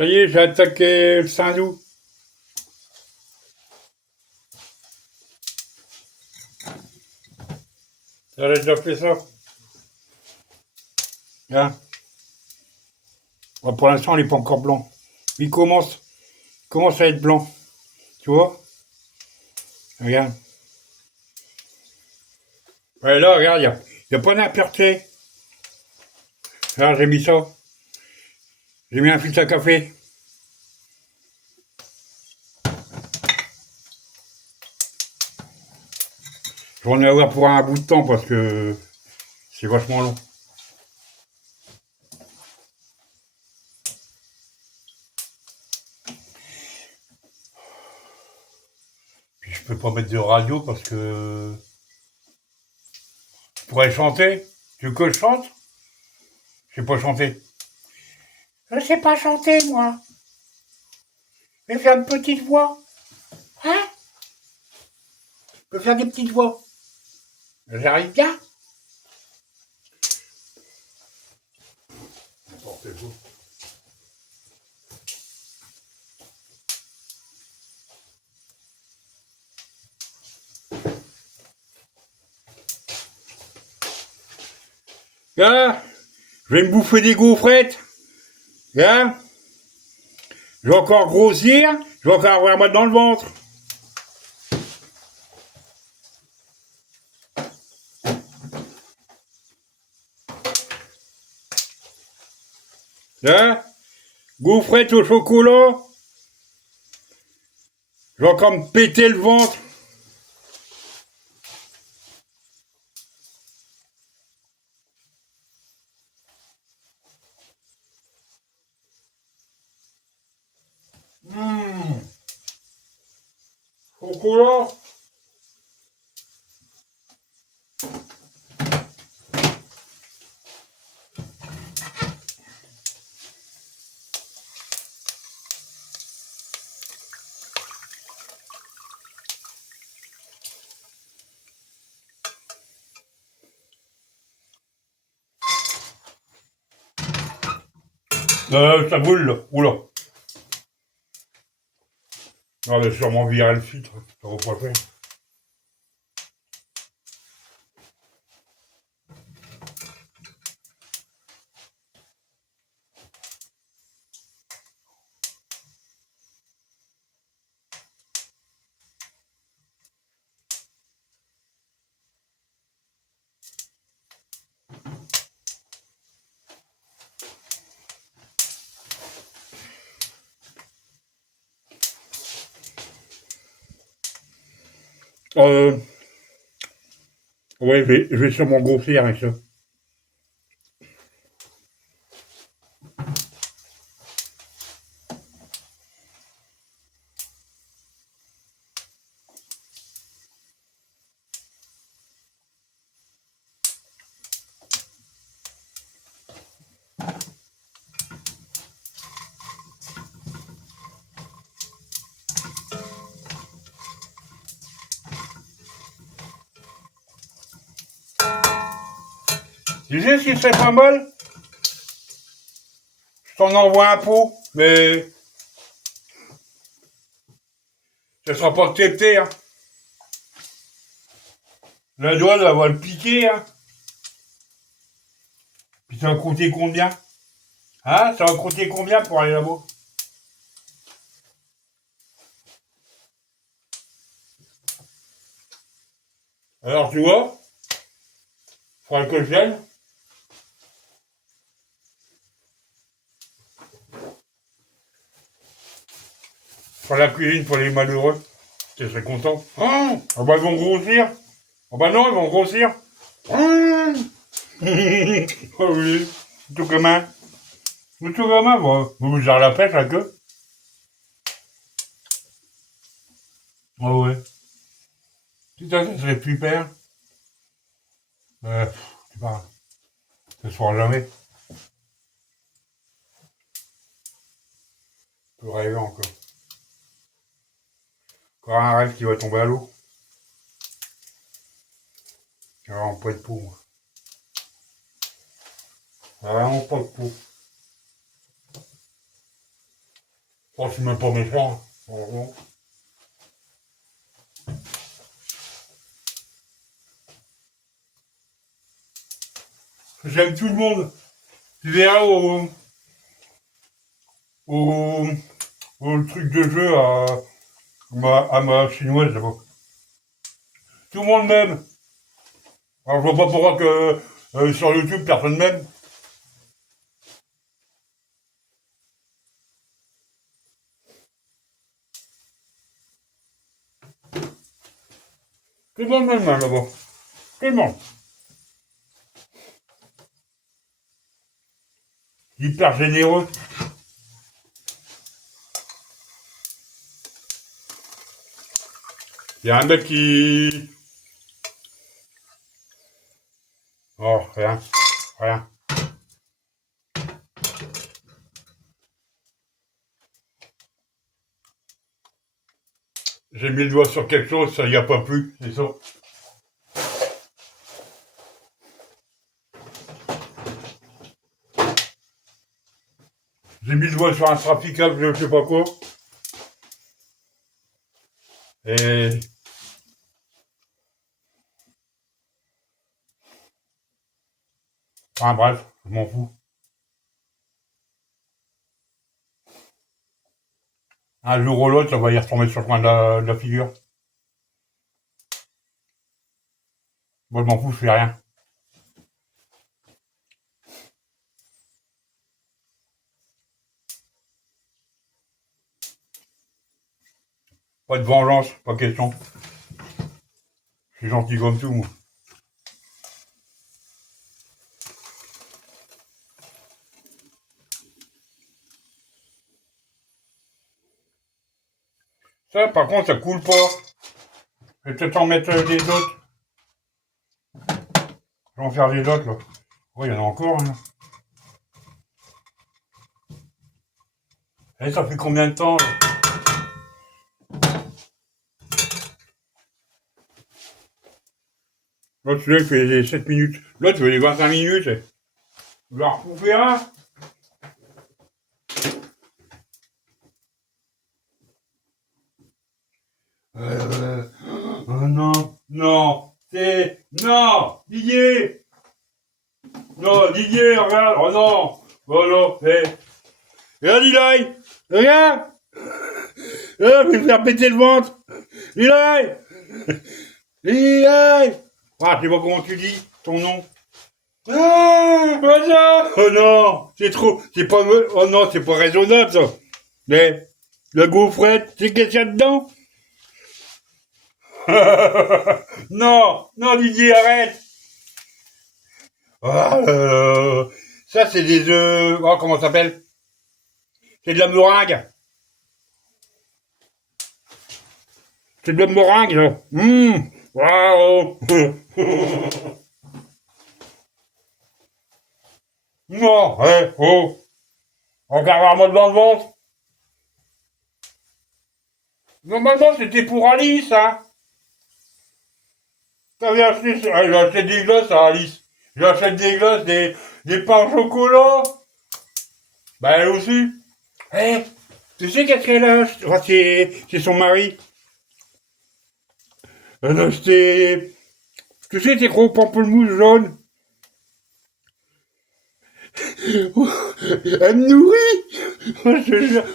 Ça y est, j'ai attaqué le Saint-Loup. J'avais déjà fait ça. Hein. Bon, pour l'instant, il n'est pas encore blanc. Il commence à être blanc. Tu vois? Regarde. Ouais, là, regarde, il n'y a pas d'impureté. Regarde, j'ai mis ça. J'ai mis un filtre à café. Je vais en avoir pour un bout de temps parce que c'est vachement long. Puis je peux pas mettre de radio parce que je pourrais chanter. Tu veux que je chante? Je sais pas chanter. Je sais pas chanter, moi. Je vais faire une petite voix. Hein? Je peux faire des petites voix. J'arrive bien. N'importe quoi. Là, je vais me bouffer des gaufrettes. Là, je vais encore grossir. Je vais encore avoir mal dans le ventre. Là, gaufrettes au chocolat. Je vais encore me péter le ventre. Chocolat. Ça brûle là. Oula. Ah, mais sûrement virer le filtre. Ça va pas faire. Euh, ouais, je vais sûrement grossir avec ça. Tu sais ce qui serait pas mal? Je t'en envoie un pot, mais ça sera pas accepté, hein. La douane elle va le piquer, hein. Puis ça va coûter combien? Hein? Ça va coûter combien pour aller là-bas? Alors tu vois, faudra que je vienne. Faire la cuisine pour les malheureux. Je serais content. Ah bah ils vont grossir. Ah bah non, ils vont grossir. Ah oui, tout gamin. Tout gamin, vous avez la pêche avec eux. Ah ouais. Tout ça, ça serait super. Tu parles. Ça se fera jamais. Je peux rêver encore. Encore un rêve qui va tomber à l'eau. J'ai vraiment pas de peau, moi. J'ai vraiment pas de peau. Oh, je suis même pas méchant. Franchement. J'aime tout le monde. Tu verras au, au truc de jeu à ma chinoise là-bas. Tout le monde m'aime. Alors je vois pas pourquoi que sur YouTube personne m'aime. Tout le monde m'aime hein, là-bas. Tout le monde. Hyper généreux. Il y a un mec qui... Oh, rien. Rien. J'ai mis le doigt sur quelque chose, ça y a pas plu, c'est ça. J'ai mis le doigt sur un traficable, je sais pas quoi. Et... Enfin bref, je m'en fous. Un jour ou l'autre, ça va y retomber sur le coin de la figure. Moi, je m'en fous, je fais rien. Pas de vengeance, pas question. Je suis gentil comme tout, moi. Ça, par contre, ça coule pas. Je vais peut-être en mettre des autres. Je vais en faire des autres, là. Oh, il y en a encore, hein. Et ça fait combien de temps, là? L'autre, celui-là, il fait les 7 minutes. L'autre, il fait les 25 minutes. Je vais en recouper un. Oh non, non, c'est... Non, Didier. Non, Didier, regarde. Oh non. Oh non, regarde, Eli. Regarde. Ah, je vais me faire péter le ventre. Eli. Eli. Ah, je sais pas comment tu dis ton nom. Ah, oh non. Oh non, c'est trop... C'est pas... Oh non, c'est pas raisonnable, ça. Mais, la gaufrette, c'est qu'est-ce qu'il y a dedans? Non, non Didier, arrête. Ah, ça c'est des œufs. Oh, comment ça s'appelle? C'est de la meringue. C'est de la meringue, ça. Waouh. Non, oh. Regarde-moi dans le ventre. Normalement, c'était pour Alice, hein. T'avais acheté, j'ai acheté des glaces à Alice. J'achète des glaces, des pains au chocolat. Bah, elle aussi. Eh, tu sais qu'est-ce qu'elle a acheté? Enfin, c'est son mari. Elle a acheté, tu sais, tes gros pamplemousses jaunes. Elle me nourrit. Je te jure.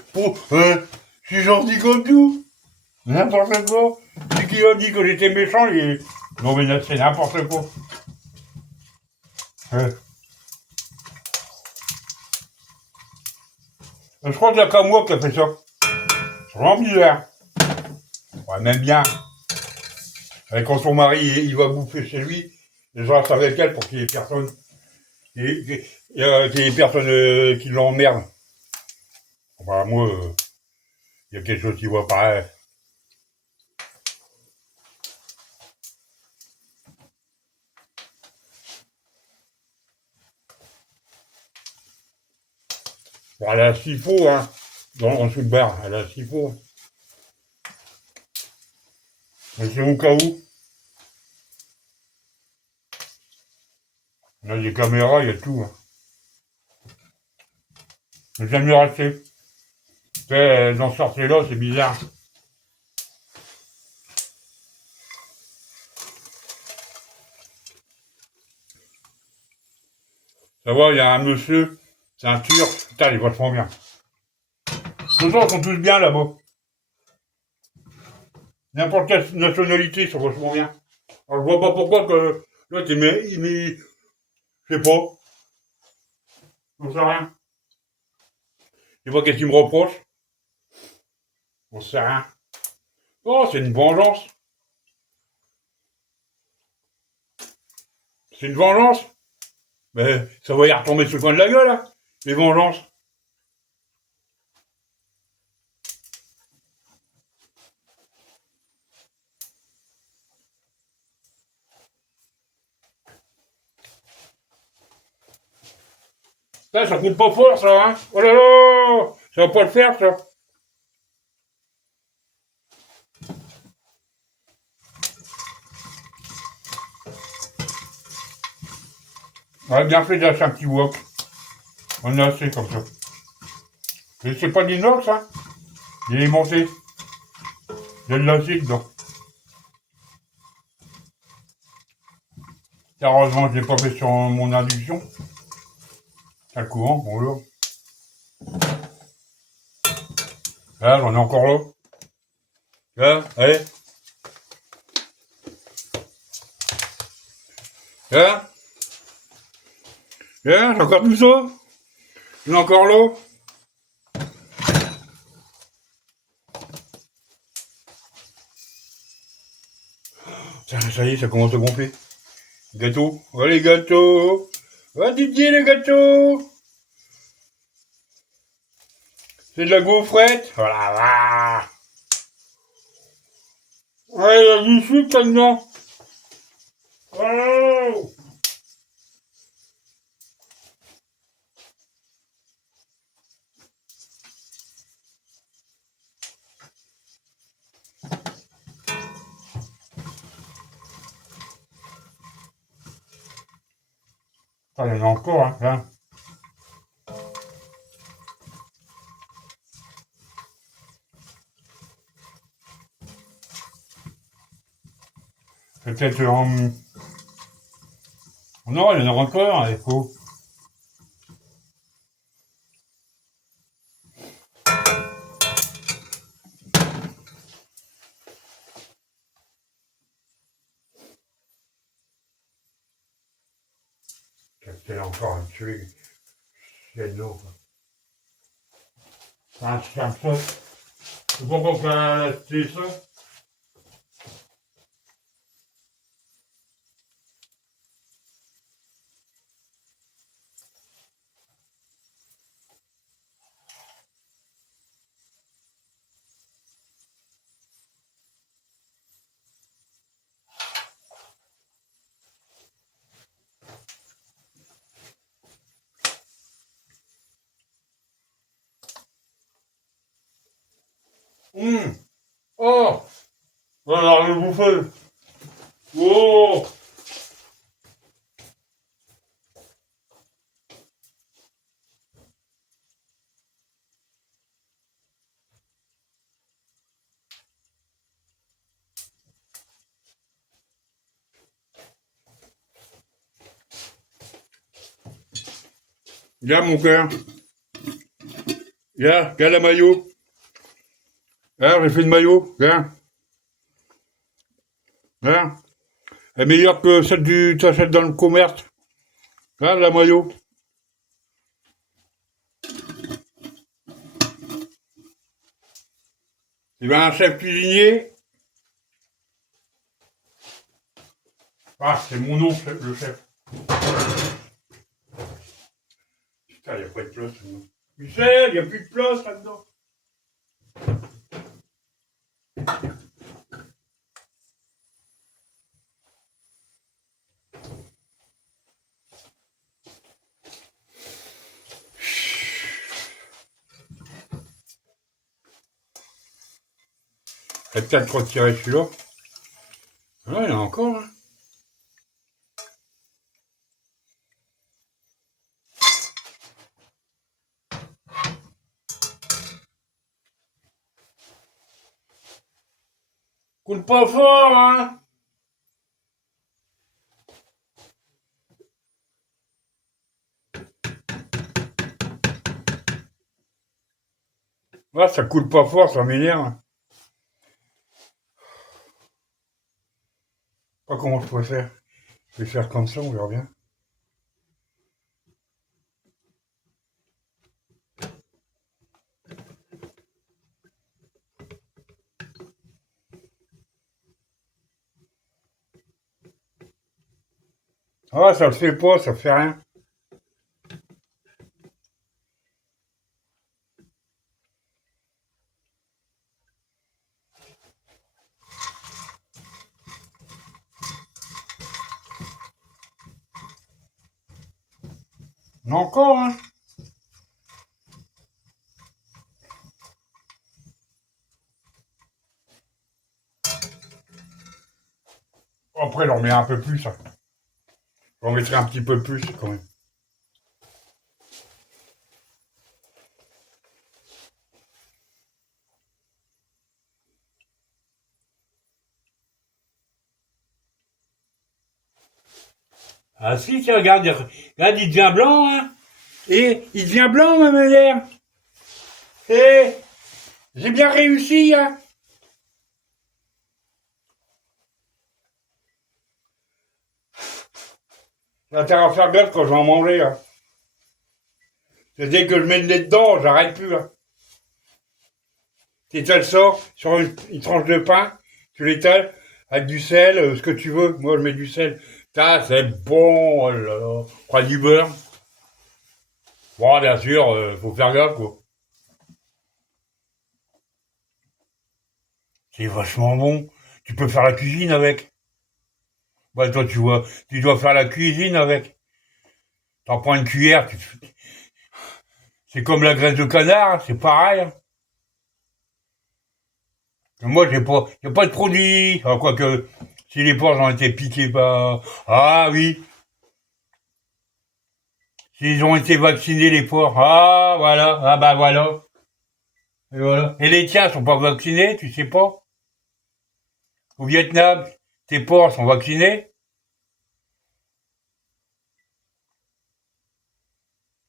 Je suis gentil comme tout. N'importe quoi. C'est qui a dit que j'étais méchant, non mais là, c'est n'importe quoi. Je crois qu'il n'y a qu'à moi qui a fait ça. C'est vraiment bizarre. Ouais, même bien. Et quand son mari il va bouffer chez lui, je reste avec elle pour qu'il y ait personne. Qu'il y ait personne qui l'emmerde. Enfin, moi, il y a quelque chose qui voit pas. Bon, elle a ce qu'il faut, hein. En dessous de barre, elle a ce qu'il faut. Mais c'est au cas où. Il y a des caméras, il y a tout. Hein. Mais j'aime mieux rester. D'en sortir là, c'est bizarre. Ça va, il y a un monsieur, c'est un turc, putain, il est vachement bien. Les gens sont tous bien là-bas. N'importe quelle nationalité, ils sont vachement bien. Alors je vois pas pourquoi que l'autre je sais pas, j'en sais rien. Je sais pas qu'est-ce qu'il me reproche, j'en sais rien. Oh, c'est une vengeance. C'est une vengeance. Mais ça va y retomber sur le coin de la gueule, hein, les vengeances. Ça coûte pas fort, ça, hein. Oh là là, ça va pas le faire, ça. On a bien fait d'acheter un petit wok. On a assez comme ça. Et c'est pas d'inox, hein. Il est monté. Il y a de l'acide dedans. Heureusement, je l'ai pas fait sur mon induction. C'est le courant, bonjour. Là, j'en ai encore là. Là, allez. Là. Là, j'ai encore tout ça. J'en ai encore là. Ça y est, ça commence à gonfler. Gâteau. Oh, les gâteaux. Oh, Didier, les gâteaux. C'est de la gaufrette. Voilà, va. Ouais, il y a du sucre là-dedans. Oh. Ah, il y en a encore, hein, là. Peut-être en... Non, il y en a encore, il faut. Peut-être encore un tuer. C'est de l'eau, quoi. C'est un peu. C'est pourquoi on fait ça. Oh. Alors, le bouffer. Oh. Viens, mon cœur. Viens la maillot. Viens, j'ai fait une maillot. Viens. Viens. Elle est meilleure que celle du t'achètes dans le commerce. Viens, la maillot. Il va un chef cuisinier. Ah, c'est mon nom, le chef. Putain, il n'y a pas de place. Michel, il n'y a plus de place là-dedans. Elle a peut-être retiré celui-là. Ah, il y en a encore, hein. Coule pas fort, hein. Ouais, ça coule pas fort, ça m'énerve. Pas comment je pourrais faire. Je vais faire comme ça, on verra bien. Ah, ça le fait pas, ça fait rien. Non, encore, hein. Après, j'en mets un peu plus, hein. J'en mettrai un petit peu plus, quand même. Ah si, tiens, regarde, il devient blanc, hein. Et il devient blanc, ma mère. Et j'ai bien réussi, hein. J'ai intérêt à faire gaffe quand je vais en manger, hein. C'est dès que je mets le nez dedans, j'arrête plus, hein. Tu le sors sur une tranche de pain, tu l'étales avec du sel, ce que tu veux. Moi, je mets du sel. Ça, c'est bon, oh là là. On prend du beurre. Bon, bien sûr, faut faire gaffe, quoi. C'est vachement bon. Tu peux faire la cuisine avec. Ouais, toi, tu dois faire la cuisine avec. T'en prends une cuillère, c'est comme la graisse de canard, hein, c'est pareil, hein. Moi, y a pas de produit. Alors, quoique, si les porcs ont été piqués par, ah oui, s'ils ont été vaccinés, les porcs, ah, voilà, ah bah voilà. Et voilà. Et les tiens sont pas vaccinés, tu sais pas? Au Vietnam, tes porcs sont vaccinés?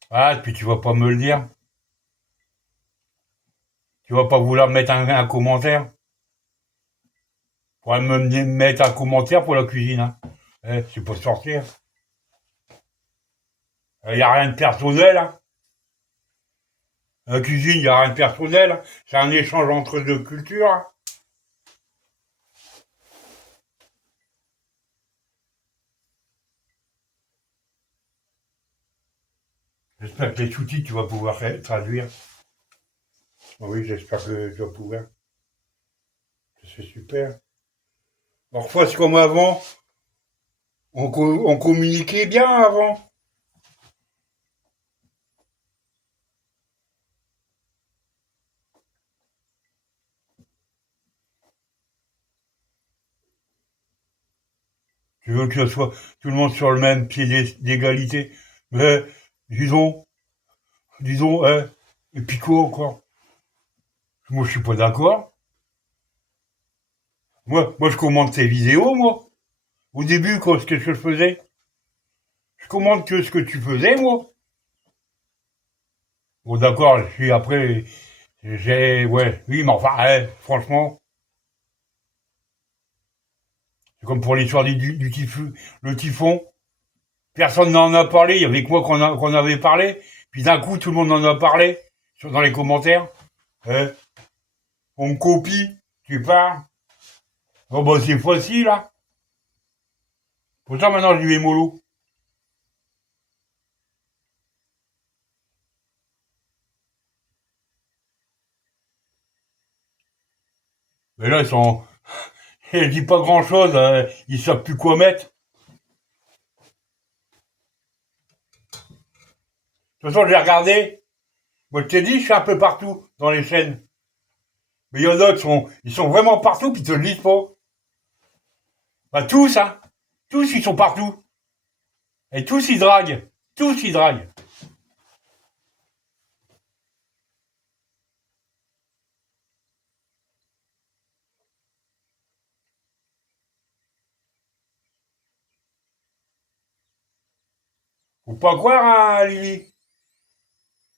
Ah, puis tu vas pas me le dire. Tu vas pas vouloir mettre un commentaire. Pour me mettre un commentaire pour la cuisine, hein. C'est pas sortir. Y a rien de personnel, hein. La cuisine, y a rien de personnel, hein. C'est un échange entre deux cultures, hein. J'espère que les sous-titres, tu vas pouvoir traduire. Oui, j'espère que tu vas pouvoir. C'est super. Parfois, c'est comme avant. On communiquait bien avant. Tu veux que ce soit tout le monde sur le même pied d'égalité. Mais, disons, et puis quoi encore? Moi, je suis pas d'accord. Moi, je commande tes vidéos, moi. Au début, qu'est-ce que je faisais? Je commande que ce que tu faisais, moi. Bon, d'accord, je suis après, ouais, oui, mais enfin, franchement, c'est comme pour l'histoire le typhon. Personne n'en a parlé, il y avait que moi qu'on avait parlé. Puis d'un coup, tout le monde en a parlé, dans les commentaires. Euh, on me copie, tu parles. Oh, bah, c'est facile, hein. Pour ça, maintenant, je lui mets mollo. Mais là, elle dit pas grand chose, ils savent plus quoi mettre. De toute façon, j'ai regardé. Moi, je t'ai dit, je suis un peu partout dans les chaînes. Mais il y en a qui ils sont vraiment partout, puis ils te le disent pas. Bah, tous, hein. Tous, ils sont partout. Et tous, ils draguent. Tous, ils draguent. Faut pas croire, hein, Lily.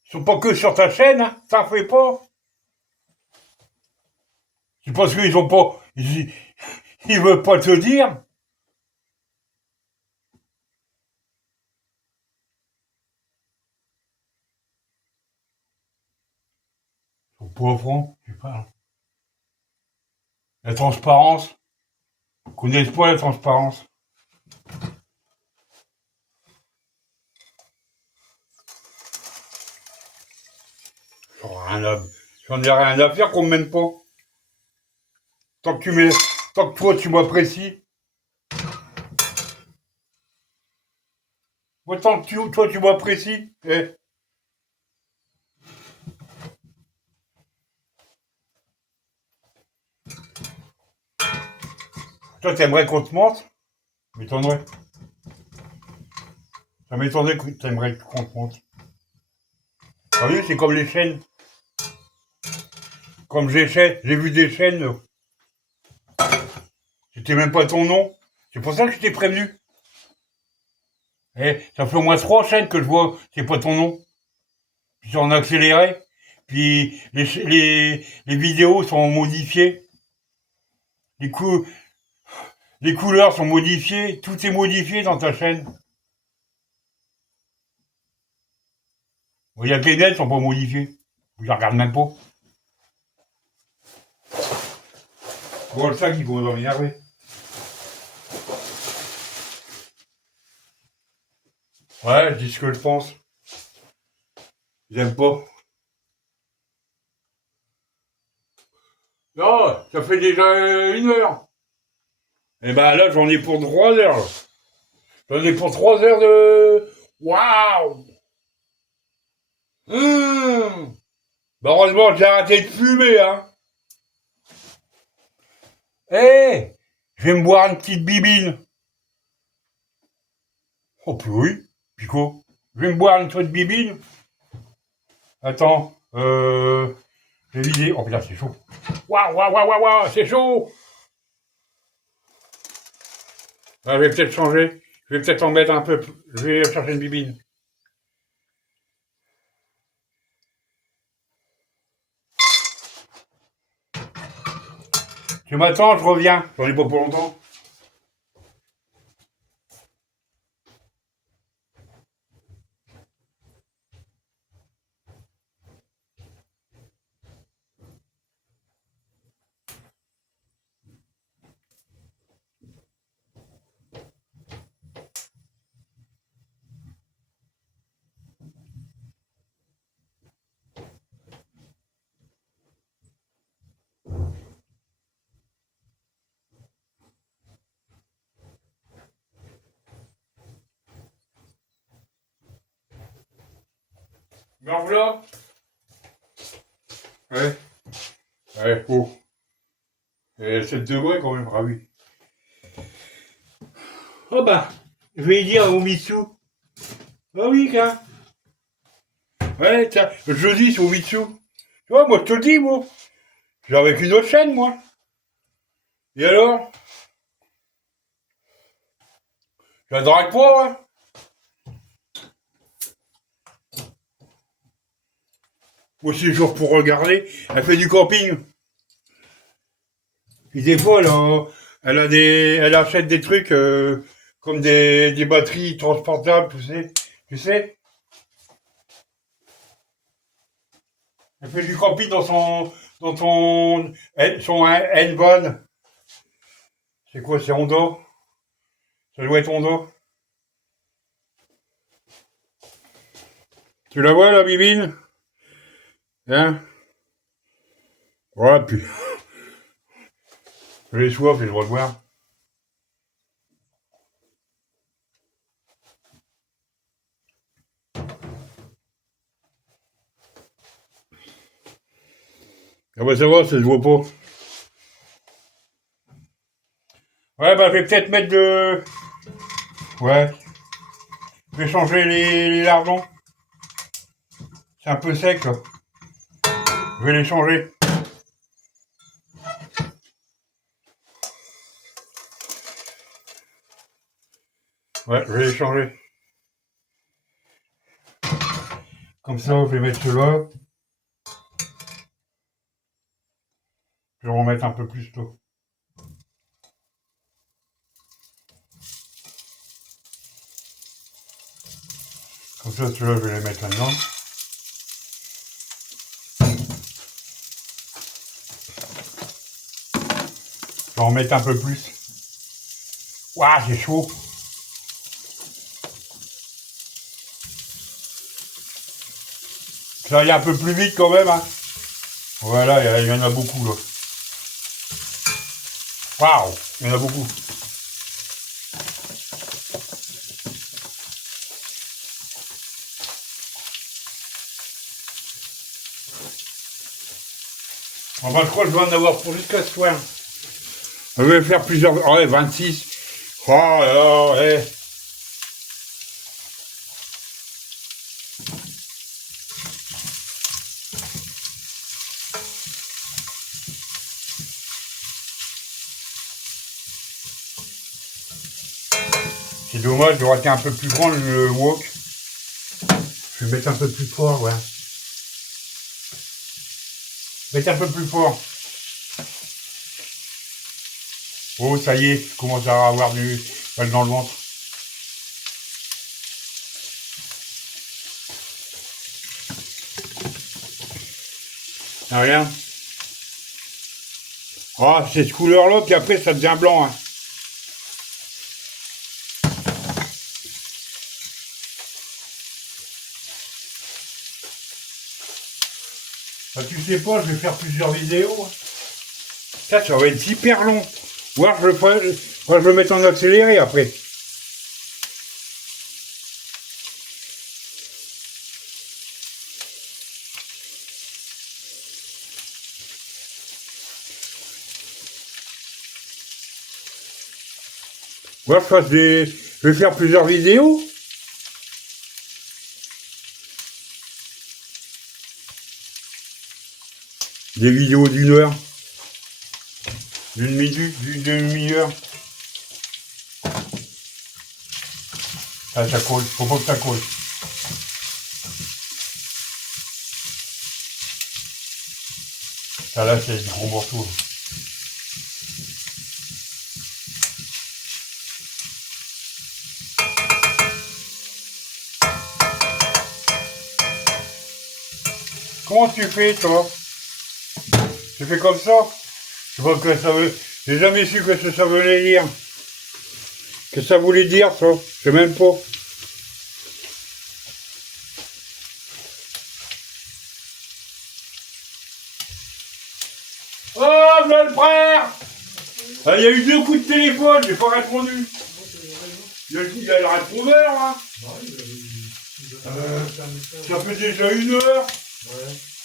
Ils sont pas que sur ta chaîne, hein. T'en fais pas. C'est parce qu'ils ont pas... Ils veulent pas te dire. Ils sont pas francs, je sais pas. La transparence. Ils connaissent pas la transparence. J'en ai rien à faire qu'on me mène pas. Tant que tu mets, tant que toi tu m'apprécies. Moi, tant que toi tu m'apprécies. Eh. Toi, t'aimerais qu'on te montre? M'étonnerait. Ça m'étonnerait que t'aimerais qu'on te montre. T'as vu, c'est comme les chaînes. Comme j'ai vu des chaînes. C'était même pas ton nom. C'est pour ça que je t'ai prévenu. Eh, ça fait au moins 3 chaînes que je vois, c'est pas ton nom. Puis c'est en accéléré. Puis les vidéos sont modifiées. Les, cou les couleurs sont modifiées. Tout est modifié dans ta chaîne. Il y a que les nets sont pas modifiés. Je les regarde même pas. Bon, le sac, ils vont m'énerver. Ouais, je dis ce que je pense. J'aime pas. Non, ça fait déjà 1 heure. Et ben là, j'en ai pour 3 heures. J'en ai pour 3 heures de... Waouh. Bah, heureusement, j'ai arrêté de fumer, hein. Eh, je vais me boire une petite bibine. Oh, puis oui, Pico. Je vais me boire une petite bibine. Attends, j'ai vidé. Oh putain, c'est chaud. Waouh, waouh, waouh, waouh, waouh, c'est chaud. Ah, je vais peut-être changer. Je vais peut-être en mettre un peu. Je vais chercher une bibine. Tu m'attends, je reviens. J'en ai pas pour longtemps. Ben voilà. Ouais. Ouais, oh. Et 7 degrés quand même, ah oui. Oh bah, je vais dire à mon Mitsou. Ah oui, tiens. Ouais, tiens, jeudi c'est au Mitsou. Tu vois, moi je te le dis, moi. J'ai avec une autre chaîne, moi. Et alors? Je la drague pas, hein. Moi c'est toujours pour regarder. Elle fait du camping. Puis des fois, elle achète des trucs comme des batteries transportables, tu sais. Tu sais? Elle fait du camping son N-Van. C'est quoi, c'est Honda? Ça doit être Honda. Tu la vois, la bibine? Hein? Ouais, puis j'ai soif, j'ai le droit de boire. Ah bah ça va, ça se voit pas. Ouais, bah je vais peut-être mettre de... Ouais, je vais changer les lardons. C'est un peu sec, là. Je vais les changer. Ouais, je vais les changer. Comme ça, je vais mettre ceux-là. Je vais en mettre un peu plus d'eau. Comme ça, ceux-là, je vais les mettre là-dedans. Je vais en mettre un peu plus. Waouh, c'est chaud. Ça va aller un peu plus vite quand même. Hein. Voilà, il y en a beaucoup là. Waouh, il y en a beaucoup. Enfin, je crois que je vais en avoir pour jusqu'à ce soir. Je vais faire plusieurs... Ouais, 26. Oh là là, ouais. C'est dommage, j'aurais été un peu plus grand le wok. Je vais mettre un peu plus fort, ouais. Mettre un peu plus fort. Oh, ça y est, je commence à avoir du mal dans le ventre. Ah, rien. Ah, c'est ce couleur-là, puis après ça devient blanc. Hein. Bah, tu sais pas, je vais faire plusieurs vidéos. Ça va être hyper long. Ou alors je vais mettre en accéléré après. Ou alors je vais faire plusieurs vidéos. Des vidéos d'une heure. D'une minute, d'une demi-heure. Ah, ça colle, faut pas que ça colle. Ça là, c'est du gros morceau. Comment tu fais, toi? Tu fais comme ça? Je vois que ça veut... J'ai jamais su que ça voulait dire. Que ça voulait dire, ça. Je sais même pas. Oh, le frère! Il y a eu 2 coups de téléphone, j'ai pas répondu. Il y a le répondeur, hein. Ça fait déjà 1 heure.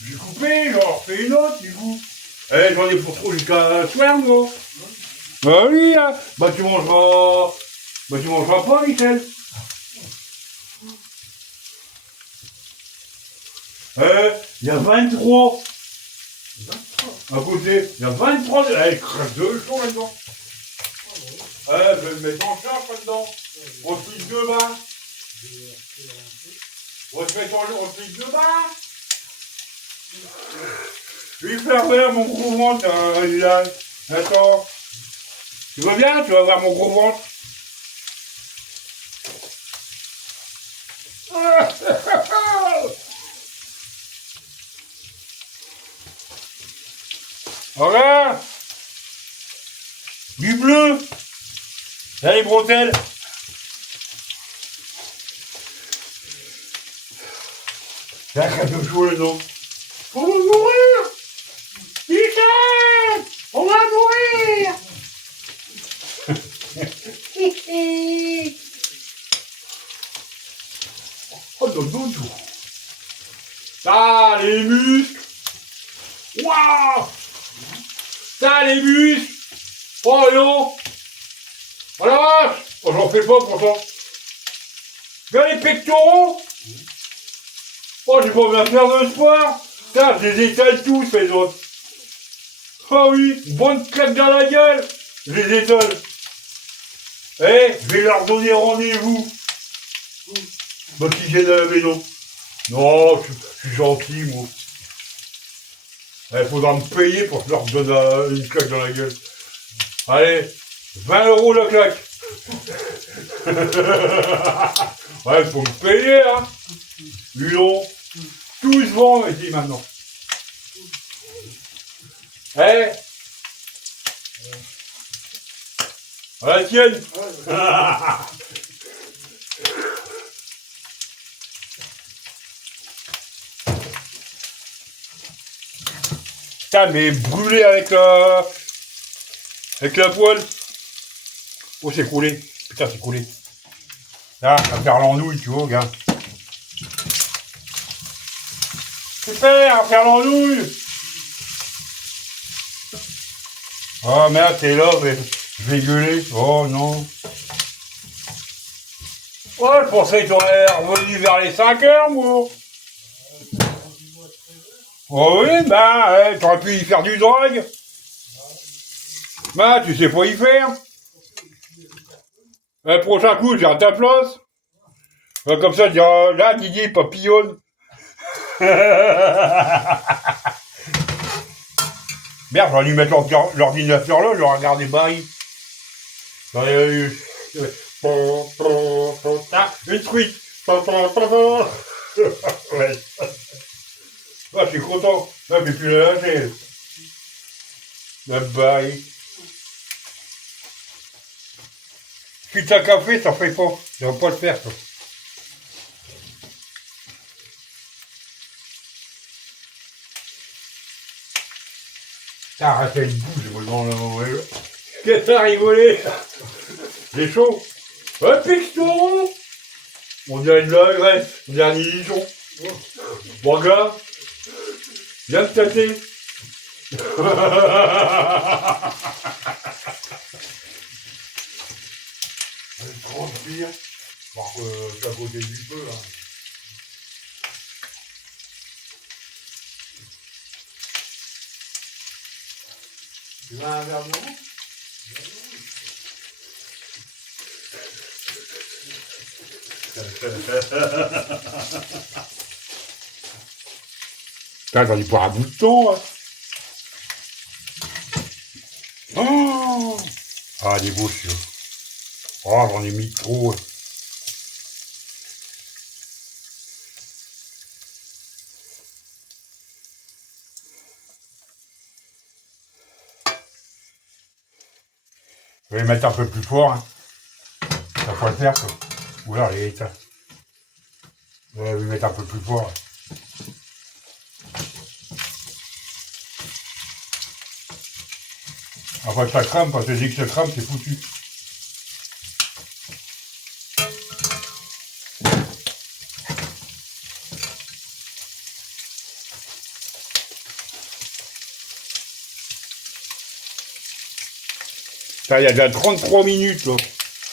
J'ai coupé, j'en refais une autre, du coup. Eh, j'en ai pour trop jusqu'à soir, moi. Bah oui, hein. Bah tu mangeras... Bah tu mangeras pas, Michel. Il y a 23. À côté, il y a 23. Eh, crève de chaud là-dedans. Je vais le mettre en charge là-dedans. On se fiche de bain. On va se mettre en fiche de bain. Je vais faire voir mon gros ventre, là. Attends. Tu vas bien? Tu vas voir mon gros ventre? Regarde! Du bleu! Là, les bretelles! Là, ça fait chaud là-dedans. On va mourir! Michel! On va mourir! Oh, non, tout. Ça, les muscles! Waouh! Ça, les muscles! Oh non! Oh la vache! Oh, j'en fais pas pourtant! Regarde les pectoraux! Oh, j'ai pas besoin de faire de sport! Putain, je les étale tous, les autres! Oh oui, bonne claque dans la gueule! Je les étale! Eh, je vais leur donner rendez-vous! Bah, qui viennent à la maison! Non, je suis gentil, moi. Il faudra me payer pour que je leur donne une claque dans la gueule. Allez, 20 € la claque. Ouais, il faut me payer, hein. Lui non. Tout se vend, il dit maintenant. Eh, à la tienne. Putain, mais brûlé avec la poêle. Oh, c'est coulé. Putain, c'est coulé. Là, ça va faire l'andouille, tu vois, gars. Super, à faire l'andouille. Oh merde, t'es là, mais je vais gueuler. Oh non. Oh, je pensais que t'aurais revenu vers les 5 h, moi. Oh oui, bah, t'aurais pu y faire du drogue. Bah, tu sais pas y faire. Le prochain coup, j'ai à ta place. Bah, comme ça, là, Didier, papillonne. Merde, j'aurais dû mettre l'ordinateur là, j'aurais regardé Barry. Une truite. Ouais. Ah, je suis content. Là, je vais plus la lâcher. La Barry. Putain, café, ça fait pas. Ça va pas le faire, ça. Arrête avec bouge, moi, dans le... Qu'est-ce que t'as rigolé? C'est chaud. Ouais, pique-toi. On dirait de la graisse. On dirait un nichon. Bon, gars. Viens te tâter. Transpire. Voir que c'est à côté du feu, là. Tu veux un verre de roux? Putain, j'en ai pour un bout de temps, hein. Oh, ah, des beaux chiots. Oh, j'en ai mis trop. Je vais les mettre un peu plus fort, hein. Ça faut le faire, quoi. Ou alors, les états. Je vais les mettre un peu plus fort. Après, ça crame, parce que dès que ça crame, c'est foutu. Ça, il y a déjà 33 minutes, là.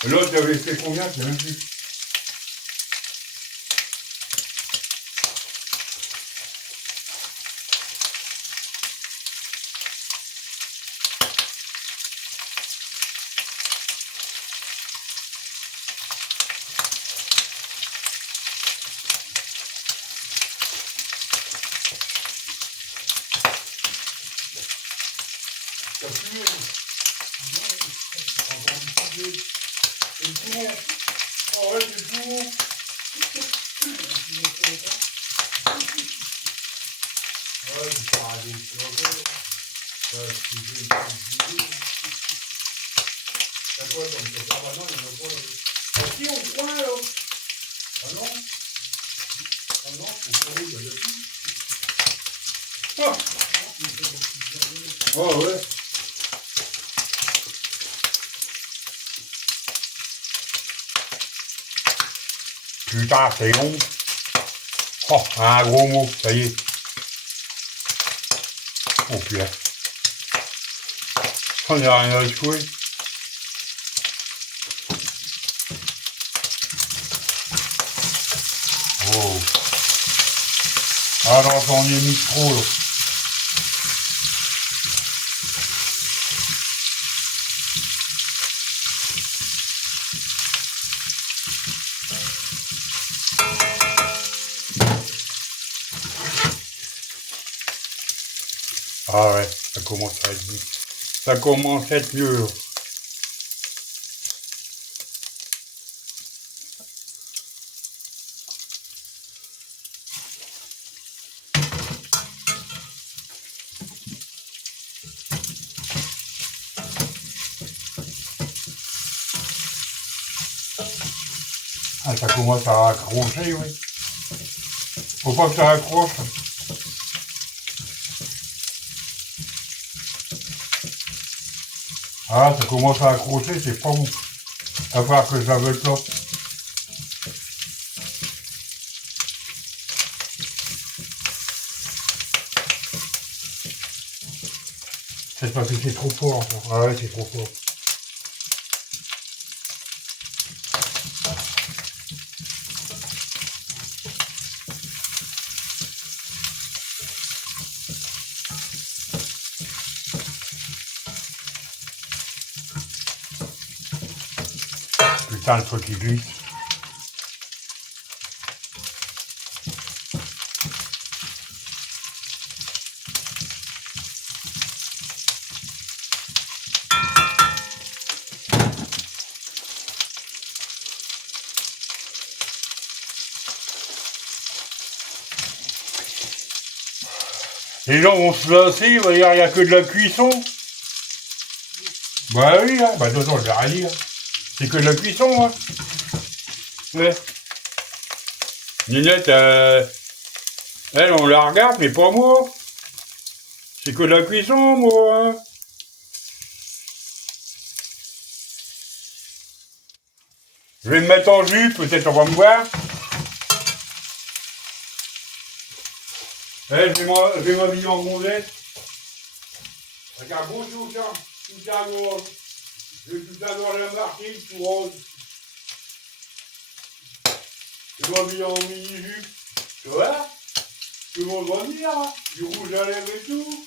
L'autre, il avait fait combien? Je sais même plus. T'as plus, c'est tout. Oh ouais, c'est tout. Ouais, c'est pas un déclencheur. T'as quoi, comme ça? Ah bah non, il y en a pas là. Ah si, on prend là. Ah non. Ah non, faut pas, il y a plus. Ah. Oh ouais. Putain, c'est long. Oh, un gros mot, ça y est. Oh putain. On n'a rien à jouer. Oh. Alors j'en ai mis trop là. Ah ouais, ça commence à être mieux. Ça commence à être mieux. Ah, ça commence à accrocher, oui. Faut pas que ça accroche. Ah, ça commence à accrocher, c'est pas bon. Il va falloir que je lave le plat. C'est parce que c'est trop fort encore. Ah ouais, c'est trop fort. Putain, le truc qui glisse. Les gens vont se lasser, il va dire il n'y a que de la cuisson. Bah oui, hein. Bah de toute façon, je vais rien dire. C'est que de la cuisson, hein. Ouais. Ninette, elle, on la regarde, mais pas moi. C'est que de la cuisson, moi. Hein. Je vais me mettre en jupe, peut-être on va me voir. Je vais m'habiller en gonzesse. Regarde, bonjour, tiens, tout à l'heure. Je vais tout à l'heure la marquer, tout rose. Je vais m'habiller en mini-jupe. Tu vois? Tout le monde va venir, hein. Du rouge à lèvres et tout.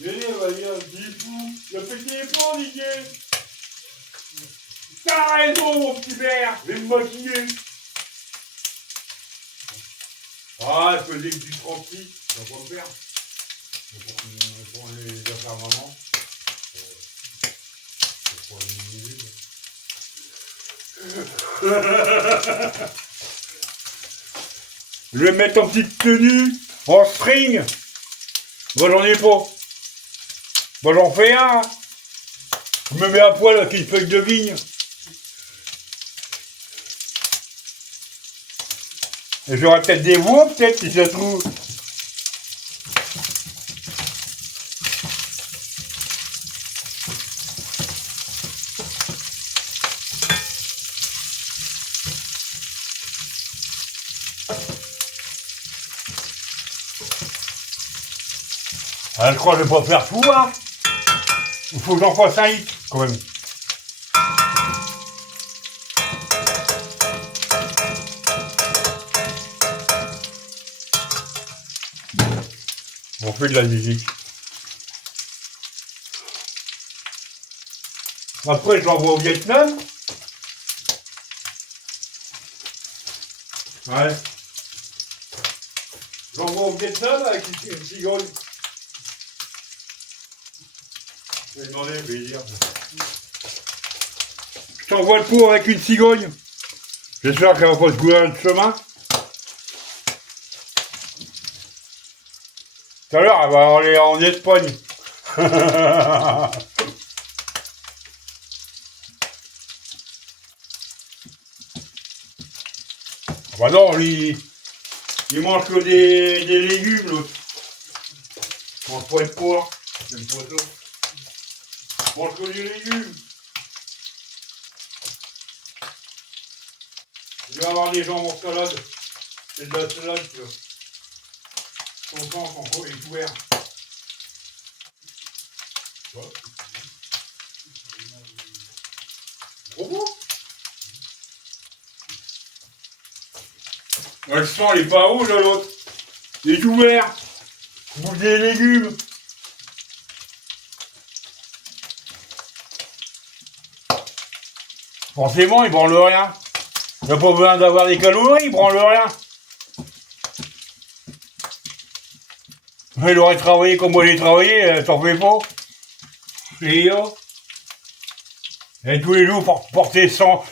Venez, on va dire, dis fou. Le petit épaule, Didier. T'as raison, mon petit verre. Je vais me maquiller. Ah, je faisais du 36, ça va pas le faire. Pour les affaires maman. Pour je vais me mettre en petite tenue, en string. Moi j'en ai pas. Moi j'en fais un. Je me mets à poil avec une feuille de vigne. Et j'aurai peut-être des voix, peut-être, si ça se trouve. Ah, je crois que je vais pas faire tout, hein. Il faut que j'en fasse un hit, quand même. On fait de la musique. Après, je l'envoie au Vietnam. Ouais. Je l'envoie au Vietnam avec une cigogne. Je vais demander, je vais dire. Je t'envoie le pot avec une cigogne. J'espère qu'elle va pas se gouler de chemin. Tout à l'heure, elle va aller en Espagne. Bah non, lui, il mange que des légumes, l'autre. Il mange pas de porc. J'aime pas ça. Il mange que des légumes. Il va y avoir des jambes en salade. C'est de la salade, tu vois. Son temps quand il est ouvert. Ouais. Trop beau. Le sang, il est pas rouge, l'autre. Il est ouvert. Il bouffe des légumes. Forcément, il branle rien. Il n'a pas besoin d'avoir des calories, il branle rien. Il aurait travaillé comme moi j'ai travaillé, t'en fais pas. Et tous les jours pour porter 100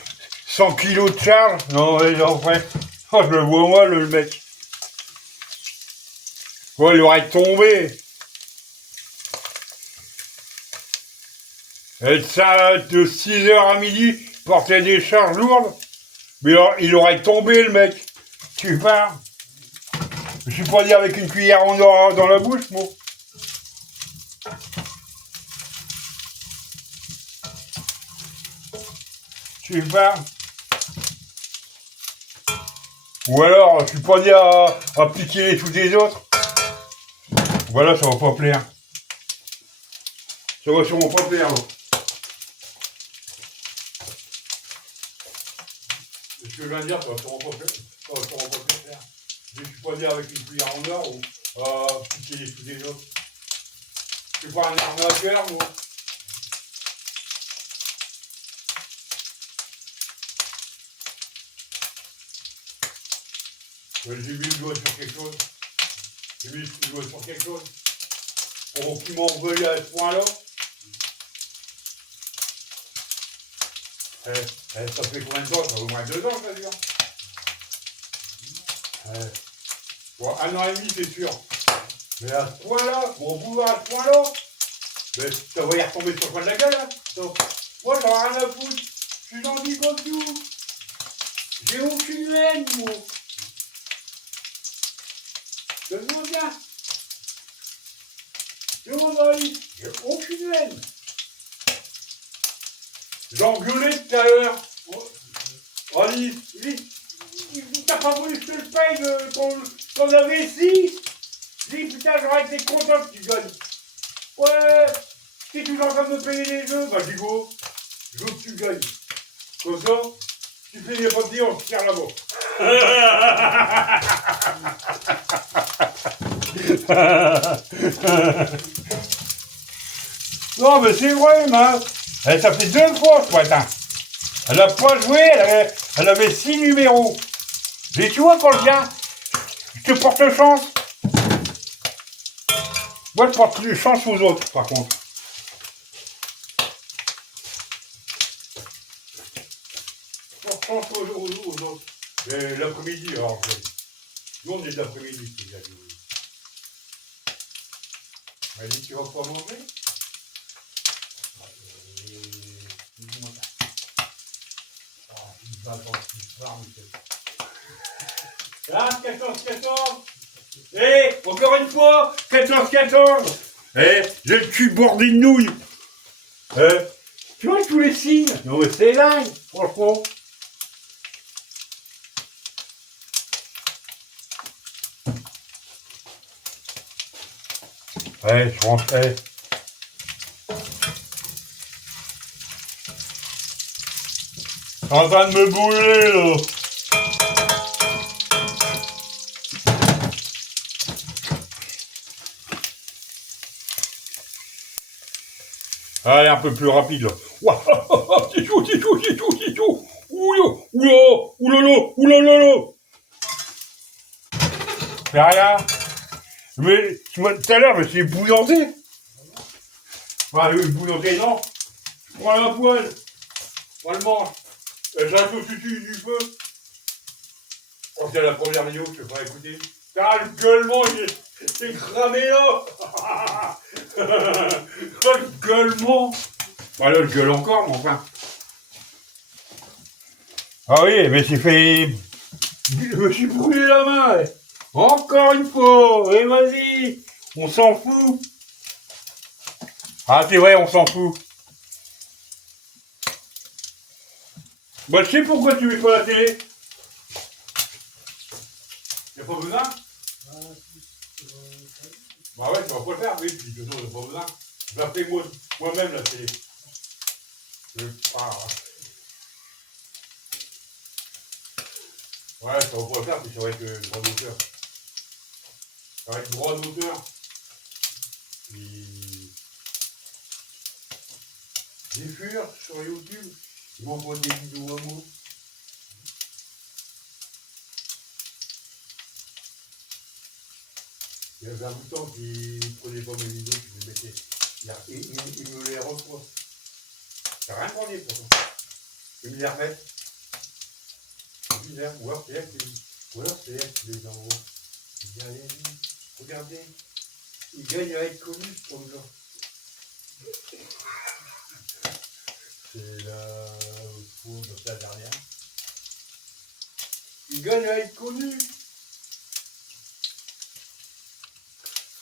kilos de charge. Non, mais en fait, oh, je le vois moi, le mec. Ouais, il aurait tombé. Et ça, de 6h à midi, porter des charges lourdes. Mais alors, il aurait tombé, le mec. Tu pars. Je suis pas dit avec une cuillère en or dans la bouche, moi. Tu pars. Ou alors, je suis pas dit à piquer les tous les autres. Voilà, ça va pas plaire. Ça va sûrement pas plaire, là. Ce que je viens de dire, ça va sûrement pas plaire. Ça va sûrement pas plaire. Je suis pas dit avec une cuillère en or ou piquer les tous les autres. Je suis pas un arnaqueur, moi. J'ai mis le doigt sur quelque chose. J'ai mis le doigt sur quelque chose. Pour qu'ils m'en veuillent à ce point-là. Ça fait combien de temps? Ça fait au moins 2 ans, ça dure. Bon, 1 an et demi, c'est sûr. Mais à ce point-là, mon boulot à ce point-là, mais ça va y retomber sur le coin de la gueule, hein. Donc, moi, j'en ai rien à foutre. Je suis gentil comme tout. J'ai aucune haine, moi. Je le vois bien. Je vois dans la liste. J'ai aucune haine. J'ai engueulé tout à l'heure. Oh, t'as pas voulu que je te le paye ton investis? Dis, putain, j'aurais été content que tu gagnes. Ouais, si tu es en train de me payer les jeux, bah dis go. Je veux que tu gagnes. Comme ça, tu fais les petits, on se tire là-bas. Non, mais c'est vrai, man. Ça fait 2 fois ce matin. Elle n'a pas joué, elle avait 6 numéros. Et tu vois, quand je viens, je te porte chance. Moi, je porte chance aux autres, par contre. Je porte chance aux autres. L'après-midi, alors, nous, on est de l'après-midi, c'est bien. Elle m'a dit, tu vas pas manger? Là, 14-14. Encore une fois, 14-14. J'ai le cul bordé de nouilles. Tu vois tous les signes? Non, mais c'est là, franchement. Je rentre. Je suis en train de me bouler, là. Allez, un peu plus rapide, là. C'est chaud, c'est chaud, c'est chaud, c'est chaud. Oulala. Fais rien. Mais, tout à l'heure, je me suis bouillanté. Enfin, bouillanté, non. Je prends la poêle. On le mange. J'arrive au-dessus du feu. Oh, c'est la première vidéo que je vais pas écouter. Ah, le gueulement, c'est cramé là. Oh, le gueulement. Bah là, je gueule encore, mais enfin. Ah oui, mais j'ai fait... Je me suis brûlé la main. Encore une fois. Et vas-y. On s'en fout. Ah, c'est vrai, on s'en fout. Bah, je sais pourquoi tu mets pas la télé. Y'a pas besoin? Bah ouais, tu vas pas le faire, oui, puis de toute façon, y'a pas besoin. Je la fais moi-même la télé. Je pars. Ouais, ça va pas le faire, puis ça va être grande hauteur. Ça va être grande hauteur. Puis... Des furs sur YouTube, ils m'envoient des vidéos à moi. Il y avait un bout de temps qu'il prenait pas mes vidéos, qu'il les mettait. Il me les reçoit. C'est rien pour dire pourtant. Il me les remet. C'est bizarre. Ou alors c'est elle qui les envoie. Il dit, allez, regardez. Il gagne à être connu, ce homme-là. C'est la dernière. Il gagne à être connu.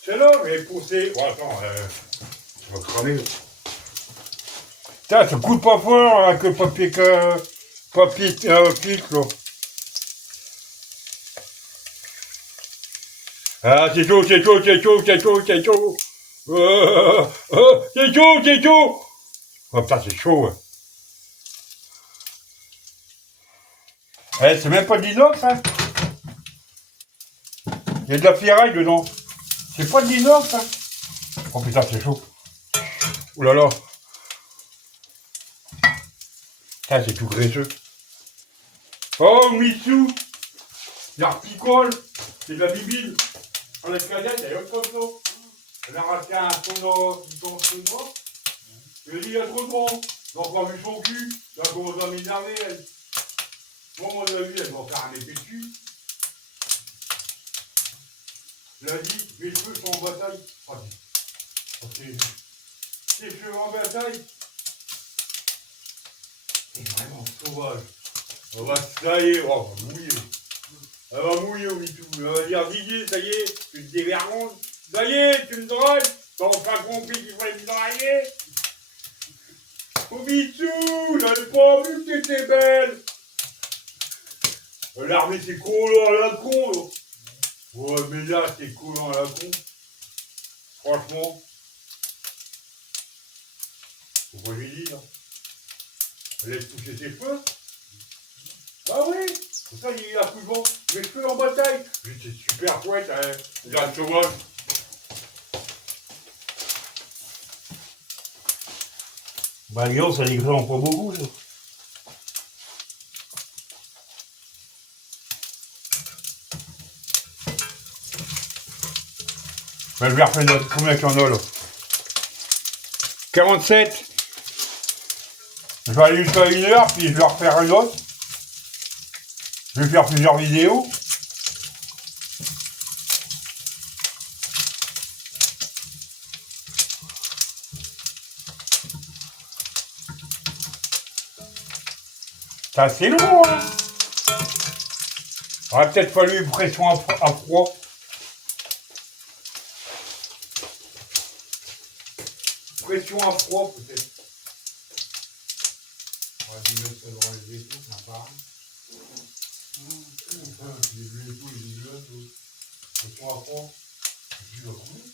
C'est là, mais poussé. Oh, attends, tu vas cramer. Putain, ça coûte pas fort avec le papier filtre, là. Ah, c'est chaud, c'est chaud, c'est chaud, c'est chaud, c'est chaud. C'est chaud, c'est chaud. Oh putain, c'est chaud. Eh, c'est même pas de l'inox, hein. Il y a de la ferraille dedans. C'est pas de l'inox, hein. Oh putain, c'est chaud. Oh là là. Putain, c'est tout graisseux. Oh, Mitsou. Il y a un picole. C'est de la bibine. Dans la cadette, il y a autre chose. Elle a racheté un son chinois. Je lui ai dit, il y a trop de monde. Donc, on a vu son cul. Elle a commencé à m'énerver, elle. Moi, mon avis, elle va faire un épée de cul. Elle a dit, mes cheveux sont en bataille. Tes cheveux en bataille. C'est vraiment sauvage. On va, ça y est, oh, elle va mouiller. Elle va mouiller au MeToo. Elle va dire, Didier, ça y est, tu te dévergondes. Ça y est, tu me drogues. T'as enfin compris qu'il fallait me draguer. Oh MeToo, j'avais pas vu que t'étais belle. Elle a remis ses collants à la con, là. Ouais, mais là, c'est collants à la con. Franchement. Faut pas lui dire. Elle laisse toucher ses cheveux. Ah oui. Pour ça, il a souvent mes cheveux en bataille. C'est super chouette, hein. Regarde sauvage. Bah, Lyon, ça n'y vraiment pas beaucoup, ça. Bah, je vais refaire notre combien qu'il y en a, là. 47. Je vais aller jusqu'à 1 heure, puis je vais refaire une autre. Je vais faire plusieurs vidéos. C'est assez long, hein. Il aurait peut-être fallu une pression à froid. Pression à froid, peut-être. On va dire que ça devrait enlever tout, ça part. J'ai vu les poules, j'ai vu là, tout. Pression à froid. Je vais couler.